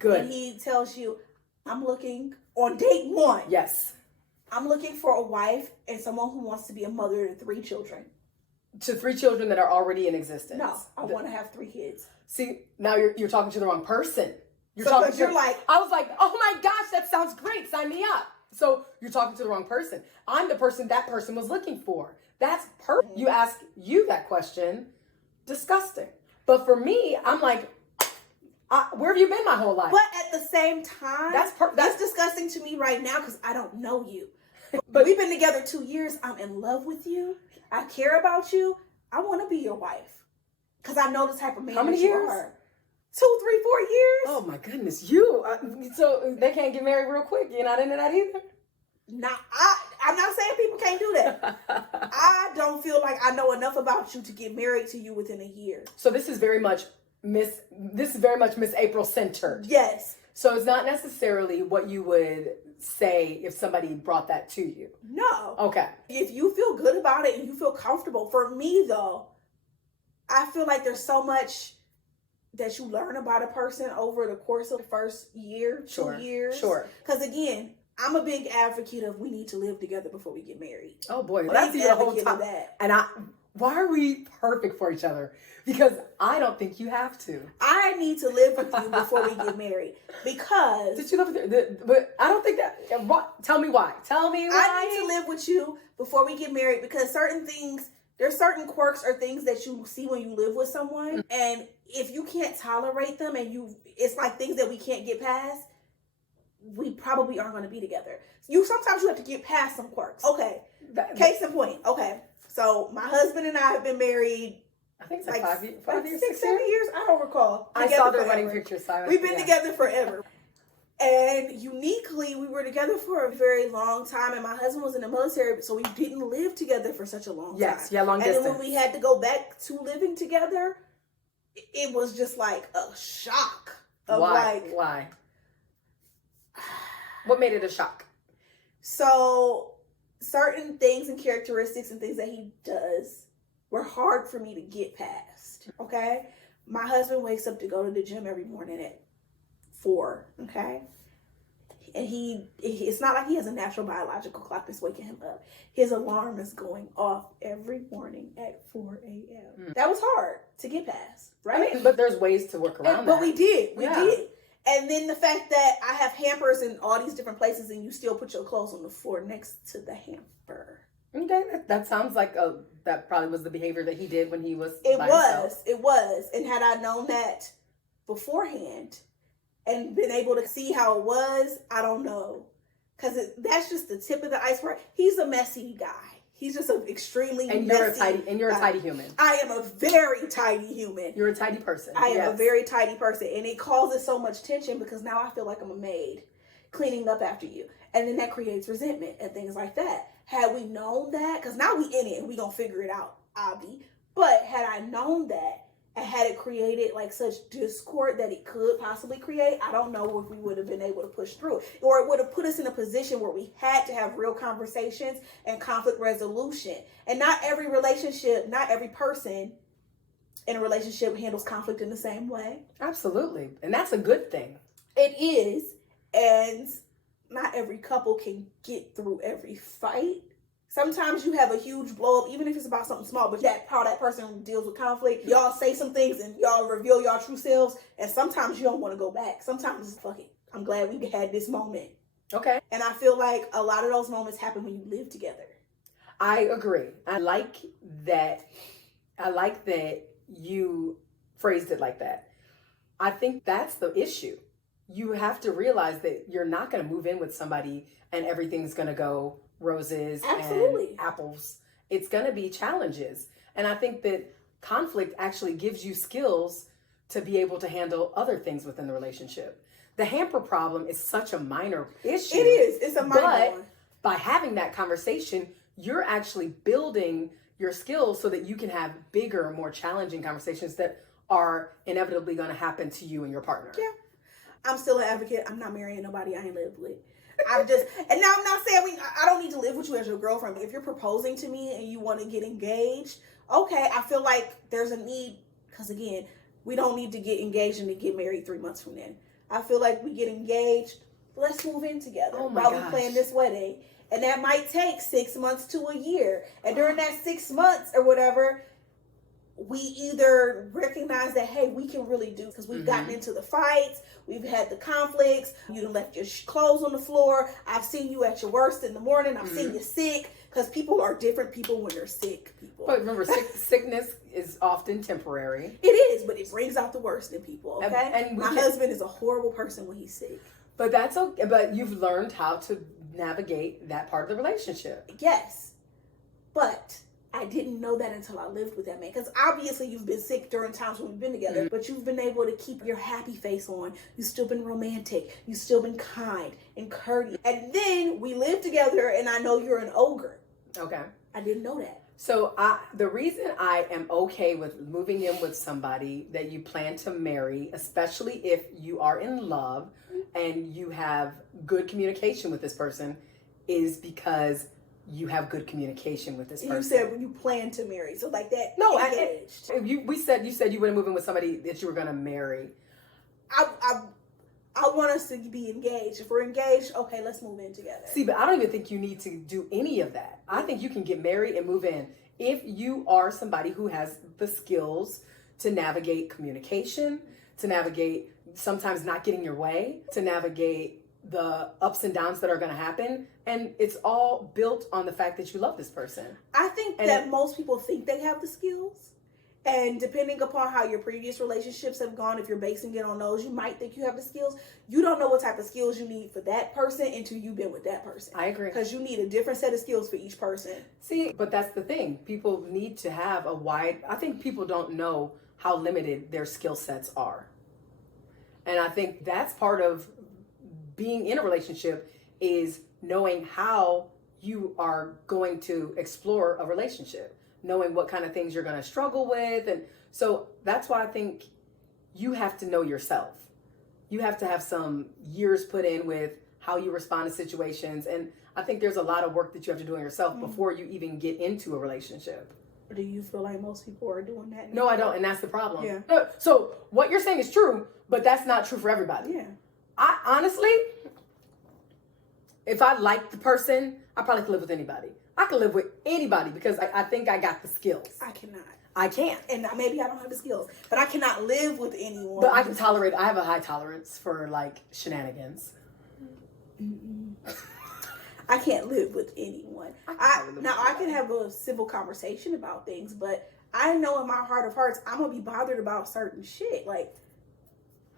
Good. And he tells you, I'm looking on date 1. Yes. I'm looking for a wife and someone who wants to be a mother to 3 children. To 3 children that are already in existence. No, I want to have 3 kids. See, now you're talking to the wrong person. You're like, I was like, oh my gosh, that sounds great. Sign me up. So you're talking to the wrong person. I'm the person that person was looking for. That's perfect. You ask you that question, disgusting. But for me, I'm like, where have you been my whole life? But at the same time, that's disgusting to me right now because I don't know you. But we've been together 2 years. I'm in love with you. I care about you. I want to be your wife because I know the type of man How many that you years? are. 2, 3, 4 years. Oh my goodness, you. So they can't get married real quick. You're not into that either? I'm not saying people can't do that. I don't feel like I know enough about you to get married to you within a year. So this is very much Miss April centered. Yes. So it's not necessarily what you would say if somebody brought that to you. No. Okay. If you feel good about it and you feel comfortable, for me though, I feel like there's so much that you learn about a person over the course of the first year, 2 years. Sure. Because again, I'm a big advocate of we need to live together before we get married. Oh boy, that's the whole time. And why are we perfect for each other? Because I don't think you have to. I need to live with you before we get married because. Did you live with but I don't think that. Tell me why. Tell me why. I need to live with you before we get married because there's certain quirks or things that you see when you live with someone, and if you can't tolerate them, and it's like things that we can't get past. We probably aren't going to be together. Sometimes you have to get past some quirks. Okay. Case in point. Okay. So my husband and I have been married. I think it's like 5 years, 6, 7 years. I don't recall. I saw their wedding pictures. So we've been together forever. And uniquely, we were together for a very long time. And my husband was in the military, so we didn't live together for such a long time. Yes, yeah, long distance. And then when we had to go back to living together, it was just like a shock. Why? What made it a shock? So certain things and characteristics and things that he does were hard for me to get past. Okay. My husband wakes up to go to the gym every morning at 4. Okay. And it's not like he has a natural biological clock that's waking him up. His alarm is going off every morning at 4 a.m. That was hard to get past, right? I mean, but there's ways to work around that. But we did. We did. And then the fact that I have hampers in all these different places and you still put your clothes on the floor next to the hamper. Okay, that sounds like that probably was the behavior that he did when he was It was. And had I known that beforehand and been able to see how it was, I don't know. Because that's just the tip of the iceberg. He's a messy guy. He's just an extremely messy you're a tidy human. I am a very tidy human. You're a tidy person. I am a very tidy person. And it causes so much tension because now I feel like I'm a maid cleaning up after you. And then that creates resentment and things like that. Had we known that, because now we in it and we gonna figure it out, Abby. But had I known that and had it created like such discord that it could possibly create, I don't know if we would have been able to push through. Or it would have put us in a position where we had to have real conversations and conflict resolution. And not every relationship, not every person in a relationship handles conflict in the same way. Absolutely. And that's a good thing. It is. And not every couple can get through every fight. Sometimes you have a huge blow up, even if it's about something small, but how that person deals with conflict. Y'all say some things and y'all reveal y'all true selves. And sometimes you don't want to go back. Sometimes it's fuck it. I'm glad we had this moment. Okay. And I feel like a lot of those moments happen when you live together. I agree. I like that you phrased it like that. I think that's the issue. You have to realize that you're not going to move in with somebody and everything's going to go roses and apples. It's going to be challenges. And I think that conflict actually gives you skills to be able to handle other things within the relationship. The hamper problem is such a minor issue. It is. It's a minor one. But by having that conversation, you're actually building your skills so that you can have bigger, more challenging conversations that are inevitably going to happen to you and your partner. Yeah. I'm still an advocate. I'm not marrying nobody I ain't lived with. And now I'm not saying I don't need to live with you as your girlfriend. But if you're proposing to me and you want to get engaged, okay, I feel like there's a need, because again, we don't need to get engaged and to get married 3 months from then. I feel like we get engaged. Let's move in together while we plan this wedding. And that might take 6 months to a year. And during that 6 months or whatever, we either recognize that, hey, we can really do, because we've gotten into the fights, we've had the conflicts, you done left your clothes on the floor, I've seen you at your worst in the morning, I've seen you sick, because people are different people when they're sick people. But remember, sickness is often temporary. It is, but it brings out the worst in people, okay? And my husband is a horrible person when he's sick. But that's okay. But you've learned how to navigate that part of the relationship. Yes. But I didn't know that until I lived with that man. Because obviously you've been sick during times when we've been together, but you've been able to keep your happy face on. You've still been romantic. You've still been kind and courteous. And then we live together and I know you're an ogre. Okay. I didn't know that. So the reason I am okay with moving in with somebody that you plan to marry, especially if you are in love and you have good communication with this person, is because you have good communication with this person. You said when you plan to marry, so like that. No, you said you wouldn't move in with somebody that you were gonna marry. I want us to be engaged. If we're engaged, okay, let's move in together. See, but I don't even think you need to do any of that. I think you can get married and move in if you are somebody who has the skills to navigate communication, to navigate sometimes not getting your way, to navigate the ups and downs that are going to happen. And it's all built on the fact that you love this person. I think that most people think they have the skills. And depending upon how your previous relationships have gone, if you're basing it on those, you might think you have the skills. You don't know what type of skills you need for that person until you've been with that person. I agree. Because you need a different set of skills for each person. See, but that's the thing. People need to have I think people don't know how limited their skill sets are. And I think that's part of being in a relationship, is knowing how you are going to explore a relationship, knowing what kind of things you're going to struggle with. And so that's why I think you have to know yourself. You have to have some years put in with how you respond to situations. And I think there's a lot of work that you have to do on yourself before you even get into a relationship. Do you feel like most people are doing that? No, I don't. And that's the problem. Yeah. No, so what you're saying is true, but that's not true for everybody. Yeah. I honestly, if I like the person, I probably could live with anybody. I can live with anybody because I think I got the skills. I cannot. I can't. And maybe I don't have the skills, but I cannot live with anyone. But I can tolerate, I have a high tolerance for like shenanigans. I can't live with anyone. I can have a civil conversation about things, but I know in my heart of hearts, I'm going to be bothered about certain shit. Like,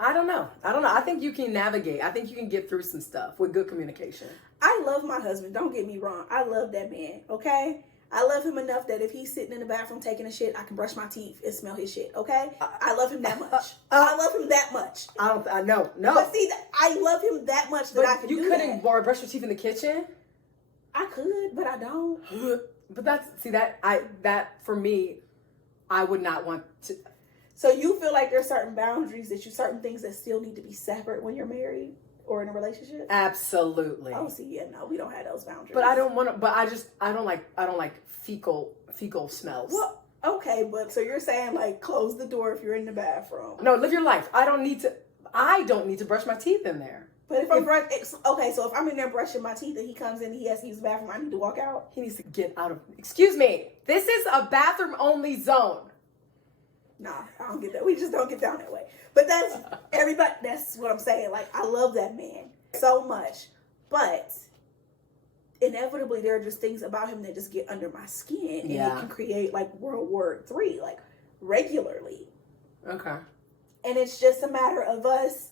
I don't know. I think you can navigate. I think you can get through some stuff with good communication. I love my husband. Don't get me wrong. I love that man. Okay? I love him enough that if he's sitting in the bathroom taking a shit, I can brush my teeth and smell his shit. Okay? I love him that much. I love him that much. I know. But see, I love him that much that I can do that. You couldn't brush your teeth in the kitchen? I could, but I don't. But that for me, I would not want to. So you feel like there's certain boundaries certain things that still need to be separate when you're married or in a relationship? Absolutely. Oh, see, yeah, no, we don't have those boundaries. But I don't want to. But I don't like fecal smells. Well, okay, but so you're saying like close the door if you're in the bathroom? No, live your life. I don't need to brush my teeth in there. But so if I'm in there brushing my teeth and he comes in and he has to use the bathroom, I need to walk out? He needs to get out of. Excuse me. This is a bathroom only zone. Nah, I don't get that. We just don't get down that way. But that's everybody. That's what I'm saying. Like, I love that man so much, but inevitably there are just things about him that just get under my skin, and it can create like World War III, like regularly. Okay. And it's just a matter of us.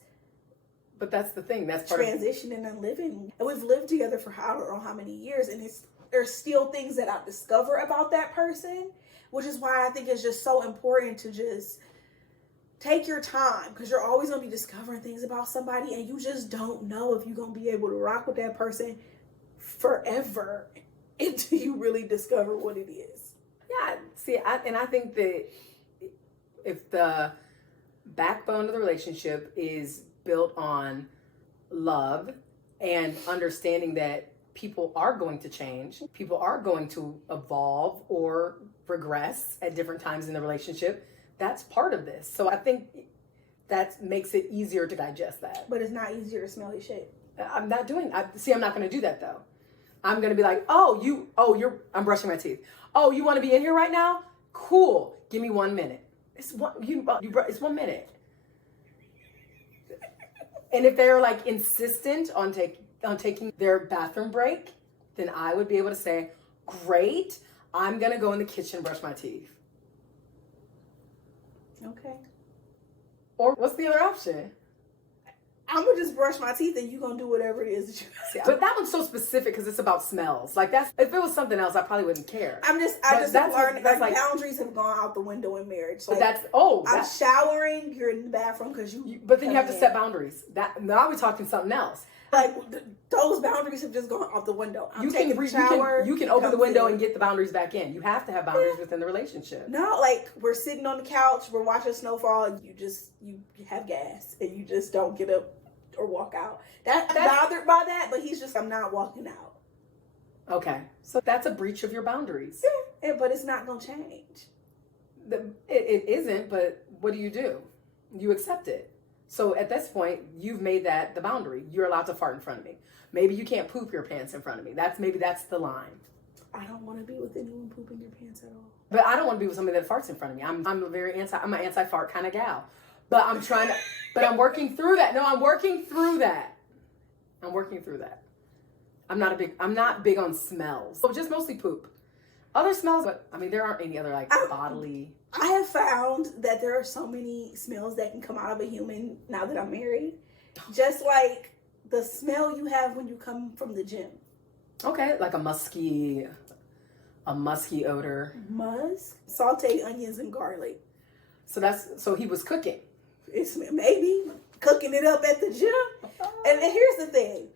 But that's the thing. That's part transitioning and living, and we've lived together for I don't know how many years, and there's still things that I discover about that person. Which is why I think it's just so important to just take your time, because you're always going to be discovering things about somebody, and you just don't know if you're going to be able to rock with that person forever until you really discover what it is. Yeah. See, I think that if the backbone of the relationship is built on love and understanding that people are going to change, people are going to evolve or regress at different times in the relationship, that's part of this. So I think that makes it easier to digest that. But it's not easier to smell your shit. I'm not doing. I'm not going to do that though. I'm going to be like, I'm brushing my teeth. Oh, you want to be in here right now? Cool. Give me 1 minute. It's 1 minute. And if they're like insistent on taking their bathroom break, then I would be able to say, great, I'm going to go in the kitchen and brush my teeth. Okay. Or what's the other option? I'm going to just brush my teeth and you're going to do whatever it is that you see, but that one's so specific because it's about smells. Like if it was something else, I probably wouldn't care. I just learned that boundaries have gone out the window in marriage. Like, I'm showering, you're in the bathroom because but then you have to set boundaries. Now we're talking something else. Like those boundaries have just gone out the window. You can open the window and get the boundaries back in. You have to have boundaries within the relationship. No, like we're sitting on the couch, we're watching snowfall, and you have gas and you just don't get up or walk out. That's bothered by that, but he's just, I'm not walking out. Okay, so that's a breach of your boundaries. Yeah, but it's not gonna change. It isn't, but what do? You accept it. So at this point, you've made that the boundary. You're allowed to fart in front of me. Maybe you can't poop your pants in front of me. That's the line. I don't want to be with anyone pooping your pants at all. But I don't want to be with somebody that farts in front of me. I'm an anti-fart kind of gal. But I'm working through that. No, I'm working through that. I'm not big on smells. So just mostly poop. Other smells, but I mean, there aren't any other bodily. I have found that there are so many smells that can come out of a human now that I'm married. Just like the smell you have when you come from the gym. Okay, like a musky odor. Musk, sauteed onions and garlic. So he was cooking. It's maybe cooking it up at the gym. And here's the thing.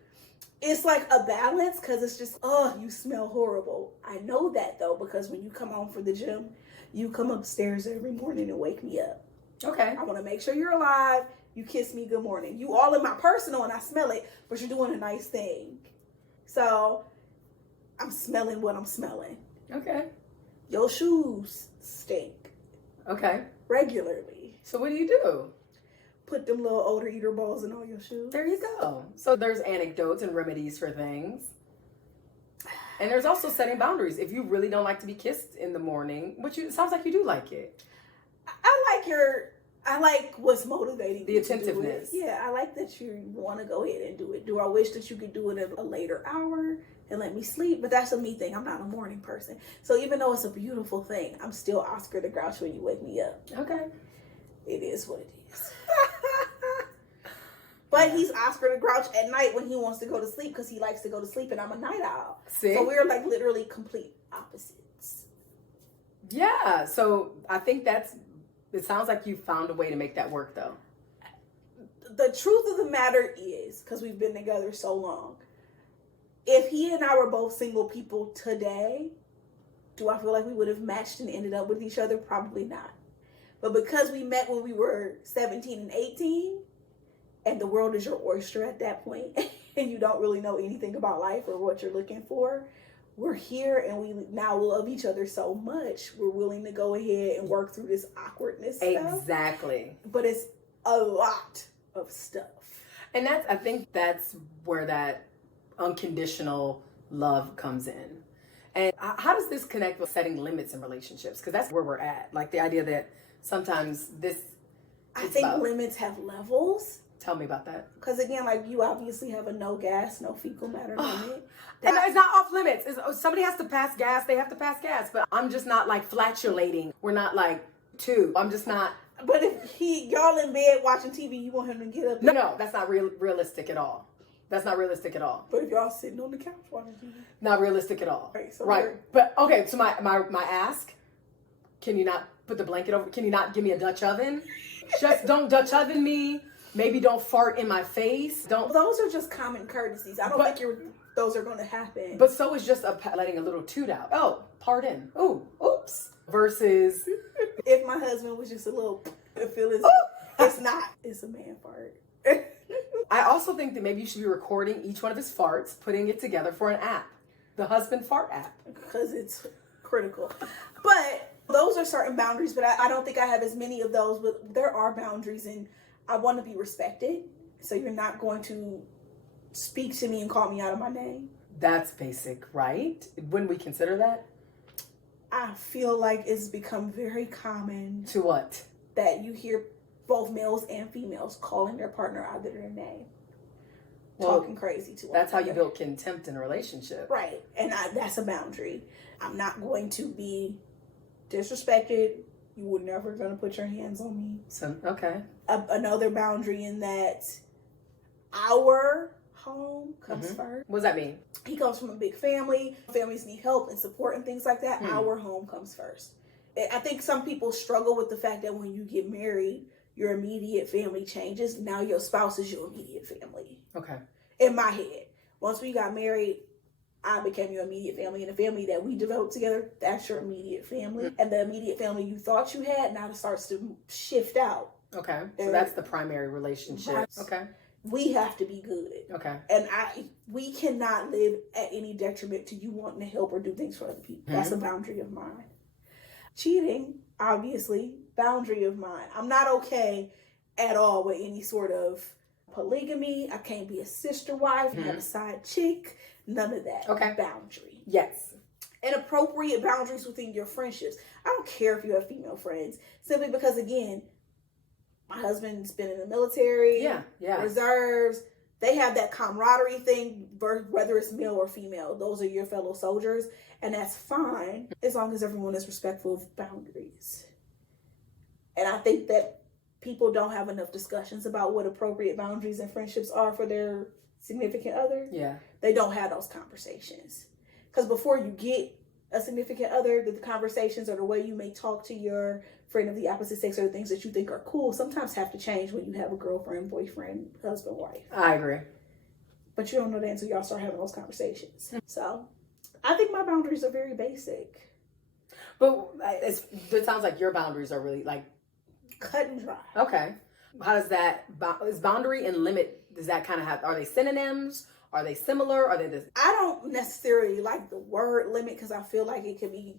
It's like a balance because it's just, you smell horrible. I know that though, because when you come home from the gym, you come upstairs every morning and wake me up. Okay. I want to make sure you're alive. You kiss me good morning. You all in my personal and I smell it, but you're doing a nice thing. So I'm smelling what I'm smelling. Okay. Your shoes stink. Okay. Regularly. So what do? Put them little odor eater balls in all your shoes. There you go. So there's anecdotes and remedies for things. And there's also setting boundaries. If you really don't like to be kissed in the morning, it sounds like you do like it. I like what's motivating the attentiveness. Yeah, I like that you want to go ahead and do it. Do I wish that you could do it at a later hour and let me sleep? But that's a me thing. I'm not a morning person. So even though it's a beautiful thing, I'm still Oscar the Grouch when you wake me up. Okay. It is what it is. But he's Oscar the Grouch at night when he wants to go to sleep because he likes to go to sleep and I'm a night owl. See? So we're like literally complete opposites. Yeah. So I think it sounds like you found a way to make that work though. The truth of the matter is, because we've been together so long, if he and I were both single people today, do I feel like we would have matched and ended up with each other? Probably not. But because we met when we were 17 and 18, and the world is your oyster at that point, and you don't really know anything about life or what you're looking for, we're here and we now love each other so much, we're willing to go ahead and work through this awkwardness stuff. Exactly. But it's a lot of stuff. And I think that's where that unconditional love comes in. And how does this connect with setting limits in relationships? Because that's where we're at. Like the idea that sometimes I think limits have levels. Tell me about that. Because again, like you obviously have a no gas, no fecal matter limit. And it's not off limits. Somebody has to pass gas, they have to pass gas. But I'm just not like flatulating. We're not like two. I'm just not. But if y'all in bed watching TV, you want him to get up? No, that's not realistic at all. That's not realistic at all. But if y'all sitting on the couch watching TV? Not realistic at all. Right. But okay, so my ask, can you not put the blanket over? Can you not give me a Dutch oven? Just don't Dutch oven me. Maybe don't fart in my face. Don't. Those are just common courtesies. I don't think those are going to happen. But so is just letting a little toot out. Oh, pardon. Ooh, oops. Versus if my husband was just a little, it's not. It's a man fart. I also think that maybe you should be recording each one of his farts, putting it together for an app. The husband fart app. Because it's critical. But those are certain boundaries, but I don't think I have as many of those. But there are boundaries, and I want to be respected. So you're not going to speak to me and call me out of my name. That's basic, right? Wouldn't we consider that? I feel like it's become very common. To what? That you hear both males and females calling their partner out of their name. Well, talking crazy to one That's another. how you build contempt in a relationship. Right. And that's a boundary. I'm not going to be disrespected. You were never going to put your hands on me. So, okay. Another boundary in that our home comes first. What does that mean? He comes from a big family. Families need help and support and things like that. Our home comes first. I think some people struggle with the fact that when you get married, your immediate family changes. Now your spouse is your immediate family. Okay. In my head. Once we got married, I became your immediate family. And the family that we developed together, that's your immediate family. And the immediate family you thought you had, now it starts to shift out. Okay. So that's the primary relationship. Right. Okay. We have to be good. Okay. And we cannot live at any detriment to you wanting to help or do things for other people. That's a boundary of mine. Cheating, obviously, boundary of mine. I'm not okay at all with any sort of polygamy. I can't be a sister wife, have a side chick, none of that. Okay. Boundary. Yes. Inappropriate boundaries within your friendships. I don't care if you have female friends, simply because, again, my husband's been in the military, reserves. They have that camaraderie thing, whether it's male or female. Those are your fellow soldiers, and that's fine as long as everyone is respectful of boundaries. And I think that people don't have enough discussions about what appropriate boundaries and friendships are for their significant other. Yeah. They don't have those conversations. Because before you get a significant other, the conversations or the way you may talk to your friend of the opposite sex or the things that you think are cool sometimes have to change when you have a girlfriend, boyfriend, husband, wife. I agree. But you don't know that until y'all start having those conversations. So I think my boundaries are very basic. But it sounds like your boundaries are really like cut and dry. Okay. How does that, is boundary and limit, does that kind of have, are they synonyms? Are they similar? Are they this? I don't necessarily like the word limit because I feel like it could be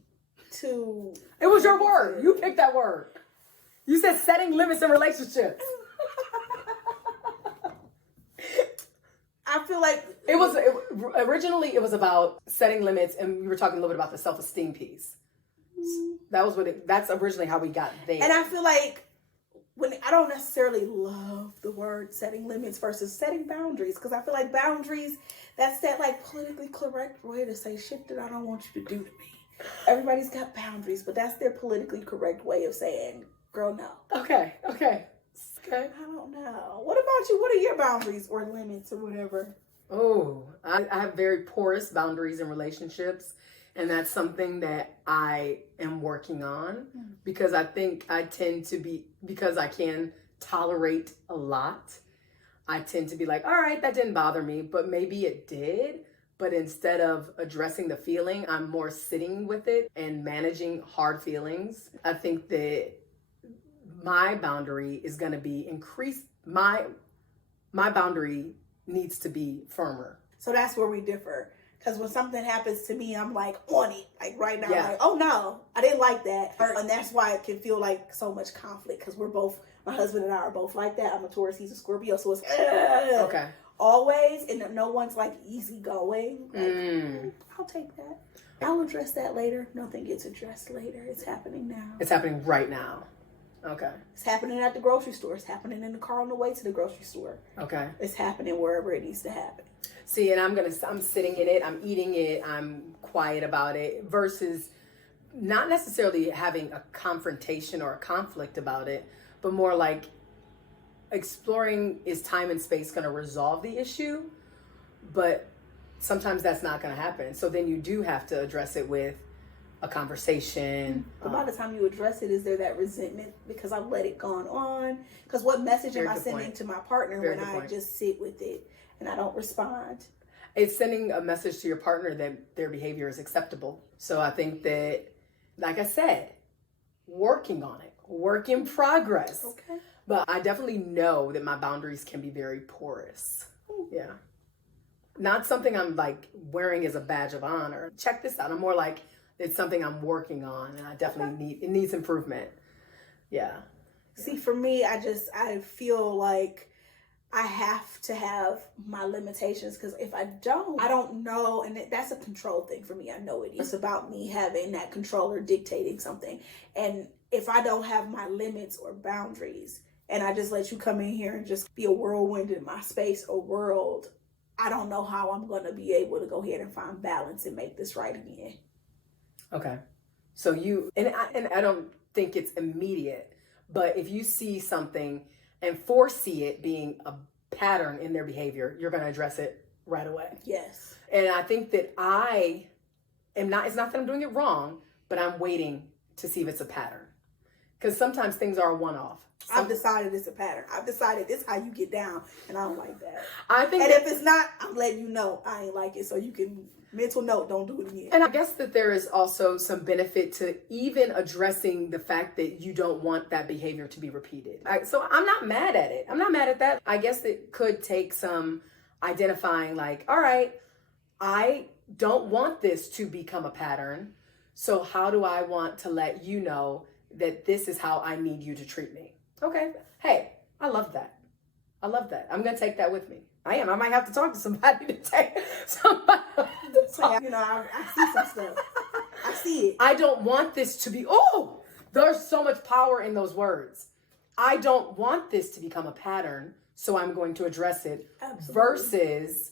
too... It was your word. You picked that word. You said setting limits in relationships. I feel like... Originally it was about setting limits, and we were talking a little bit about the self-esteem piece. That was that's originally how we got there. And I feel like I don't necessarily love the word setting limits versus setting boundaries, because I feel like boundaries, that's that like politically correct way to say shit that I don't want you to do to me. Everybody's got boundaries, but that's their politically correct way of saying, girl, no. Okay. I don't know. What about you? What are your boundaries or limits or whatever? Oh, I have very porous boundaries in relationships. And that's something that I am working on because I think I tend to be, because I can tolerate a lot, I tend to be like, all right, that didn't bother me, but maybe it did. But instead of addressing the feeling, I'm more sitting with it and managing hard feelings. I think that my boundary is going to be increased. My boundary needs to be firmer. So that's where we differ. Because when something happens to me, I'm like on it. Like right now, Yeah. I'm like, oh no, I didn't like that. And that's why it can feel like so much conflict. Because my husband and I are both like that. I'm a Taurus, he's a Scorpio. So it's okay. Always. And no one's like easygoing. Like, I'll take that. I'll address that later. Nothing gets addressed later. It's happening now. It's happening right now. Okay. It's happening at the grocery store. It's happening in the car on the way to the grocery store. Okay. It's happening wherever it needs to happen. See, and I'm sitting in it, I'm eating it, I'm quiet about it, versus not necessarily having a confrontation or a conflict about it, but more like exploring, is time and space going to resolve the issue? But sometimes that's not going to happen. So then you do have to address it with a conversation. But by the time you address it, is there that resentment because I've let it gone on? Because what message am I sending to my partner when I just sit with it and I don't respond? It's sending a message to your partner that their behavior is acceptable. So I think that, like I said, working on it, work in progress. Okay. But I definitely know that my boundaries can be very porous. Yeah. Not something I'm like wearing as a badge of honor. Check this out. I'm more like, it's something I'm working on, and I definitely it needs improvement. Yeah. See, for me, I feel like I have to have my limitations, because if I don't know, and that's a control thing for me. I know it is. It's about me having that controller dictating something. And if I don't have my limits or boundaries, and I just let you come in here and just be a whirlwind in my space or world, I don't know how I'm going to be able to go ahead and find balance and make this right again. Okay. So I don't think it's immediate, but if you see something and foresee it being a pattern in their behavior, you're going to address it right away. Yes. And I think that it's not that I'm doing it wrong, but I'm waiting to see if it's a pattern. Because sometimes things are a one-off. I've decided it's a pattern. I've decided this is how you get down, and I don't like that. And if it's not, I'm letting you know I ain't like it, so you can mental note, don't do it again. And I guess that there is also some benefit to even addressing the fact that you don't want that behavior to be repeated. So I'm not mad at it. I'm not mad at that. I guess it could take some identifying, like, all right, I don't want this to become a pattern. So how do I want to let you know that this is how I need you to treat me? Okay. Hey, I love that. I'm going to take that with me. I might have to talk to somebody to take somebody. I see some stuff. I see it. I don't want this to be, there's so much power in those words. I don't want this to become a pattern, so I'm going to address it. Absolutely. Versus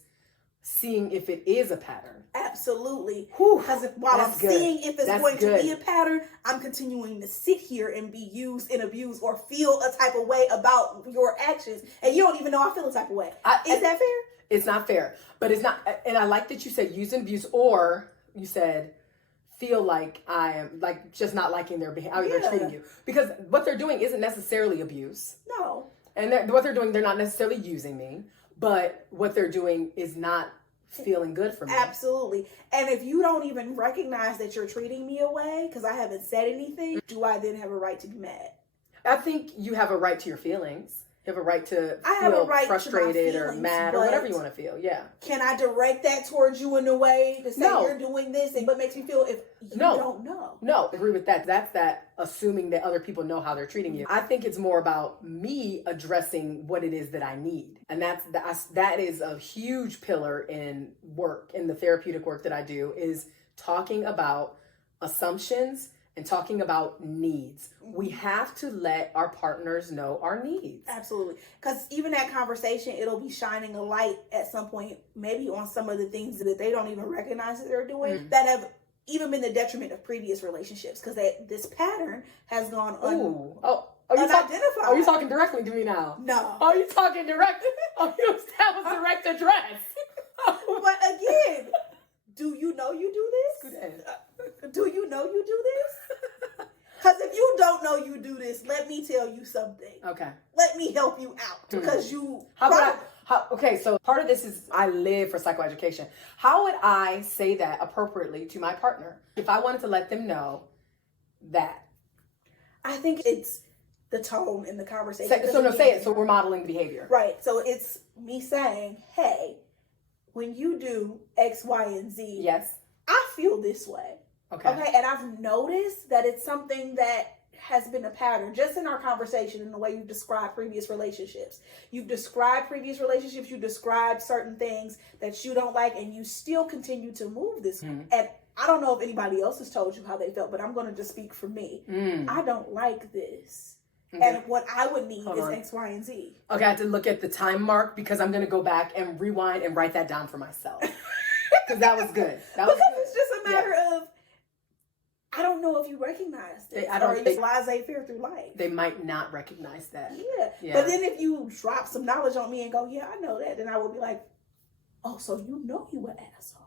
seeing if it is a pattern. Absolutely. Because while I'm seeing if it's going to be a pattern, I'm continuing to sit here and be used and abused or feel a type of way about your actions. And you don't even know I feel a type of way. Is that fair? It's not fair. But it's not. And I like that you said use and abuse, or you said feel like I am like just not liking their behavior, how they're treating you. Because what they're doing isn't necessarily abuse. No. And what they're doing, they're not necessarily using me. But what they're doing is not feeling good for me. Absolutely. And if you don't even recognize that you're treating me away because I haven't said anything, do I then have a right to be mad? I think you have a right to your feelings. You have a right to feel frustrated or mad or whatever you want to feel. Yeah. Can I direct that towards you in a way to say you're doing this and what makes me feel if you don't know? No, I agree with that. That's that assuming that other people know how they're treating you. I think it's more about me addressing what it is that I need. And that is a huge pillar in work, in the therapeutic work that I do, is talking about assumptions and talking about needs. We have to let our partners know our needs. Absolutely. Because even that conversation, it'll be shining a light at some point, maybe on some of the things that they don't even recognize that they're doing, that have even been the detriment of previous relationships. Because this pattern has gone unidentified. Are you talking directly to me now? No. Are you talking direct? That was direct address. But again, do you know you do this? Good end. Do you know you do this? Because if you don't know you do this, let me tell you something. Okay. Let me help you out. Because okay, so part of this is I live for psychoeducation. How would I say that appropriately to my partner if I wanted to let them know that? I think it's the tone in the conversation. Say it. So we're modeling behavior. Right. So it's me saying, hey, when you do X, Y, and Z, yes, I feel this way. Okay. And I've noticed that it's something that has been a pattern just in our conversation, in the way you've described previous relationships. You've described previous relationships. You described certain things that you don't like, and you still continue to move this. And I don't know if anybody else has told you how they felt, but I'm going to just speak for me. I don't like this. Okay. And what I would need is X, Y, and Z. Okay, I have to look at the time mark because I'm going to go back and rewind and write that down for myself. Because that was good. It's just a matter of, I don't know if you recognize this. Or you laissez-faire through life. They might not recognize that. Yeah. But then if you drop some knowledge on me and go, yeah, I know that, then I would be like, oh, so you know you an asshole.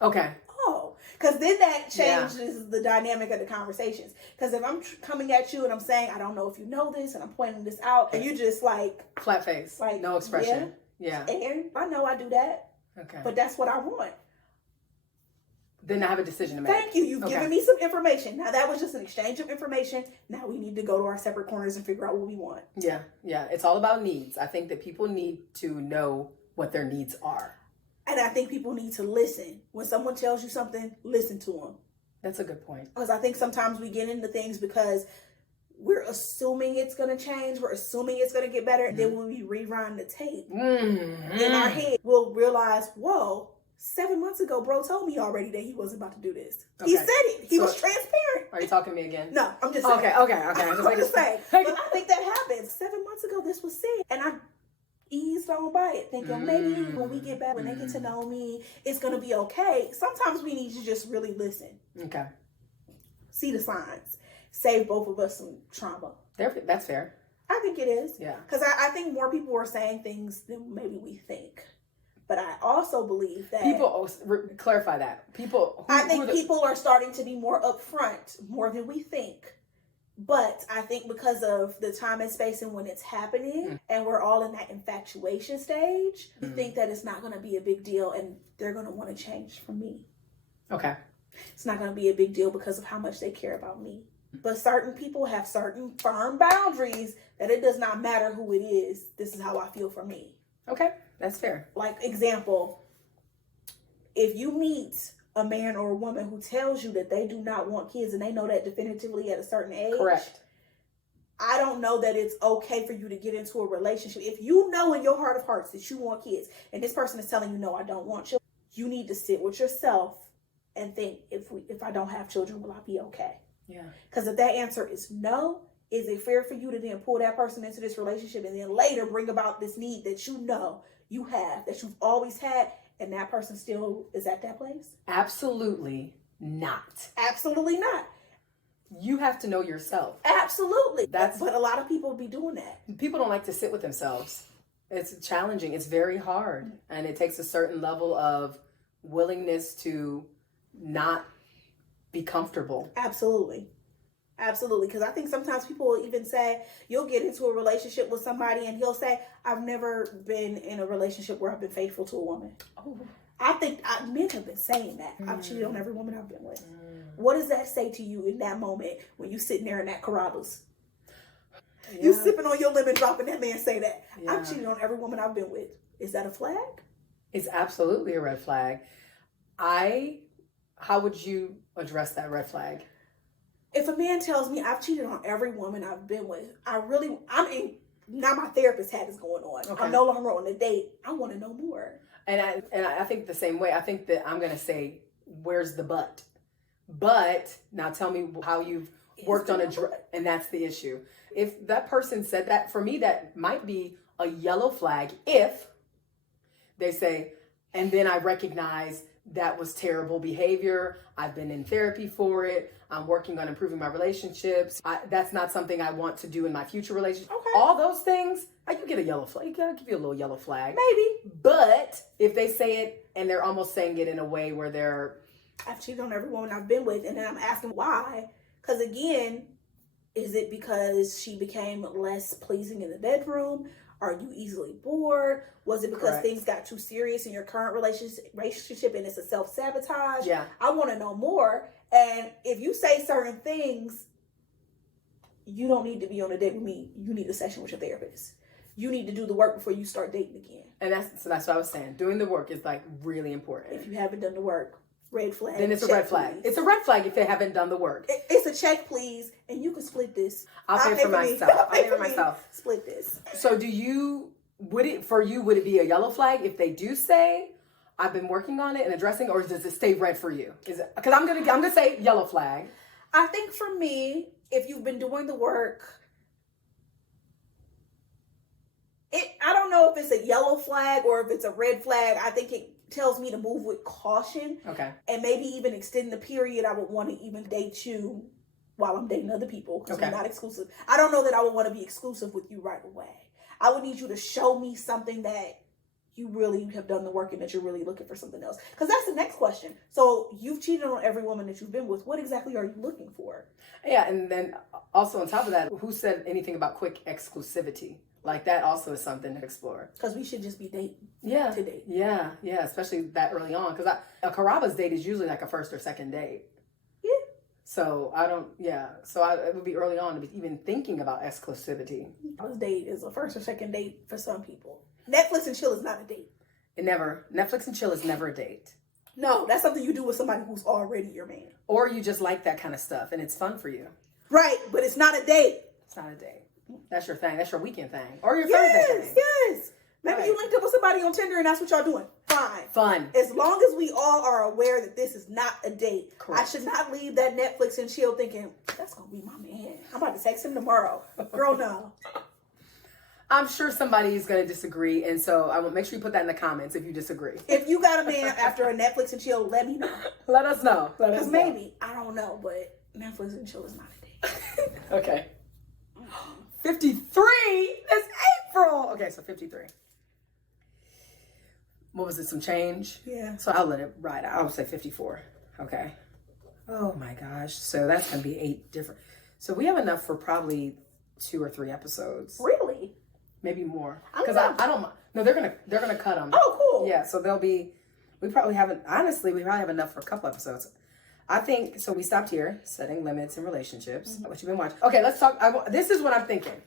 Okay. Oh, because then that changes the dynamic of the conversations. Because if I'm coming at you and I'm saying, I don't know if you know this, and I'm pointing this out, and you just like... flat face. Like, no expression. Yeah. And I know I do that. Okay. But that's what I want. Then I have a decision to make. Thank you. You've given me some information. Now that was just an exchange of information. Now we need to go to our separate corners and figure out what we want. Yeah. It's all about needs. I think that people need to know what their needs are. And I think people need to listen. When someone tells you something, listen to them. That's a good point. Because I think sometimes we get into things because we're assuming it's going to change. We're assuming it's going to get better. And then when we rerun the tape in our head, we'll realize, whoa, 7 months ago, bro told me already that he wasn't about to do this. Okay. He said it. He was transparent. Are you talking to me again? No, I'm just saying. Okay. I'm just saying. But I think that happened. 7 months ago, this was said. And I eased on by it, thinking maybe when we get back, when they get to know me, it's going to be okay. Sometimes we need to just really listen. Okay. See the signs. Save both of us some trauma. That's fair. I think it is. Yeah. Because I think more people are saying things than maybe we think. But I also believe that people clarify that people. People are starting to be more upfront, more than we think. But I think because of the time and space and when it's happening, and we're all in that infatuation stage, we think that it's not going to be a big deal, and they're going to want to change for me. Okay. It's not going to be a big deal because of how much they care about me. But certain people have certain firm boundaries that it does not matter who it is. This is how I feel for me. Okay, that's fair. Like, example, if you meet a man or a woman who tells you that they do not want kids and they know that definitively at a certain age. Correct. I don't know that it's okay for you to get into a relationship. If you know in your heart of hearts that you want kids and this person is telling you, no, I don't want children, you need to sit with yourself and think, if I don't have children, will I be okay? Yeah. Because if that answer is no, is it fair for you to then pull that person into this relationship and then later bring about this need that you know you have, that you've always had, and that person still is at that place? Absolutely not. Absolutely not. You have to know yourself. Absolutely. But a lot of people be doing that. People don't like to sit with themselves. It's challenging. It's very hard. And it takes a certain level of willingness to not be comfortable. Absolutely. Because I think sometimes people will even say, you'll get into a relationship with somebody and he'll say, I've never been in a relationship where I've been faithful to a woman. Oh. I think men have been saying that. I've cheated on every woman I've been with. What does that say to you in that moment when you sitting there in that Carrabba's? Yeah. You sipping on your lemon drop and that man say that. Yeah. I've cheated on every woman I've been with. Is that a flag? It's absolutely a red flag. How would you address that red flag? If a man tells me I've cheated on every woman I've been with, now my therapist hat is going on. Okay. I'm no longer on a date. I want to know more. And I think the same way. I think that I'm going to say, where's the but? But now tell me how you've worked on and that's the issue. If that person said that, for me, that might be a yellow flag if they say, and then I recognize that was terrible behavior. I've been in therapy for it. I'm working on improving my relationships. That's not something I want to do in my future relationship. Okay. All those things, you get a yellow flag. You gotta give you a little yellow flag. Maybe. But if they say it and they're almost saying it in a way where I've cheated on every woman I've been with, and then I'm asking why. Because again, is it because she became less pleasing in the bedroom? Are you easily bored? Was it because things got too serious in your current relationship and it's a self-sabotage? Yeah. I want to know more. And if you say certain things, you don't need to be on a date with me. You need a session with your therapist. You need to do the work before you start dating again. And that's what I was saying. Doing the work is really important. If you haven't done the work, red flag. Then it's a red flag. Please. It's a red flag if they haven't done the work. It's a check, please, and you can split this. I'll pay for myself. I'll pay for myself. Split this. So would it be a yellow flag if they do say, I've been working on it and addressing, or does it stay red for you? Because I'm gonna say yellow flag. I think for me, if you've been doing the work, I don't know if it's a yellow flag or if it's a red flag. I think it tells me to move with caution. Okay. And maybe even extend the period I would want to even date you while I'm dating other people, because we're not exclusive. I don't know that I would want to be exclusive with you right away. I would need you to show me something that you really have done the work and that you're really looking for something else. Because that's the next question. So you've cheated on every woman that you've been with. What exactly are you looking for? Yeah, and then also on top of that, who said anything about quick exclusivity? Like, that also is something to explore. Because we should just be dating. Yeah. To date. Yeah, especially that early on. Because a Carrabba's date is usually like a first or second date. Yeah. So it would be early on to be even thinking about exclusivity. Carrabba's date is a first or second date for some people. Netflix and chill is not a date. Netflix and chill is never a date. No, that's something you do with somebody who's already your man. Or you just like that kind of stuff and it's fun for you. Right, but it's not a date. not a date. That's your thing. That's your weekend thing. Or your Thursday thing. Yes. Maybe you linked up with somebody on Tinder and that's what y'all doing. Fine. Fun. As long as we all are aware that this is not a date. Correct. I should not leave that Netflix and chill thinking, that's going to be my man. I'm about to text him tomorrow. Girl, no. I'm sure somebody is going to disagree. And so I will make sure you put that in the comments if you disagree. If you got a man after a Netflix and chill, let me know. Let us know. Because maybe, I don't know, but Netflix and chill is not a date. Okay. 53? That's April. Okay, so 53. What was it? Some change? Yeah. So I'll let it ride out. I'll say 54. Okay. Oh my gosh. So that's going to be 8 different. So we have enough for probably 2 or 3 episodes. Really? Maybe more. Because I don't. No, they're gonna cut them. Oh, cool. Yeah. So they'll be. We probably haven't. Honestly, we probably have enough for a couple episodes. I think so. We stopped here, setting limits in relationships. Mm-hmm. What you've been watching? Okay, let's talk. This is what I'm thinking.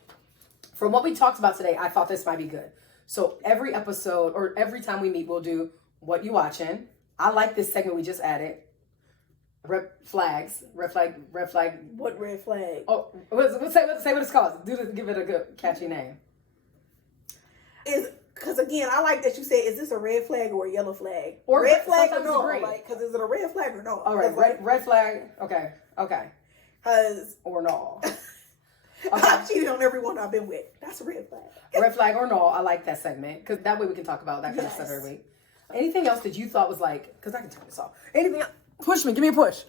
From what we talked about today, I thought this might be good. So every episode or every time we meet, we'll do what you watching. I like this segment we just added. Red flag. What red flag? Oh, say what it's called. Give it a good catchy name. Because again, I like that you said, is this a red flag or a yellow flag? Or red flag or no? Green. Like, because is it a red flag or no? All right, red flag. Okay. Or no. Okay. I've cheated on everyone I've been with. That's a red flag. Red flag or no, I like that segment because that way we can talk about that kind of stuff every week. Anything else that you thought was like, because I can turn this off. Anything else? Push me, give me a push.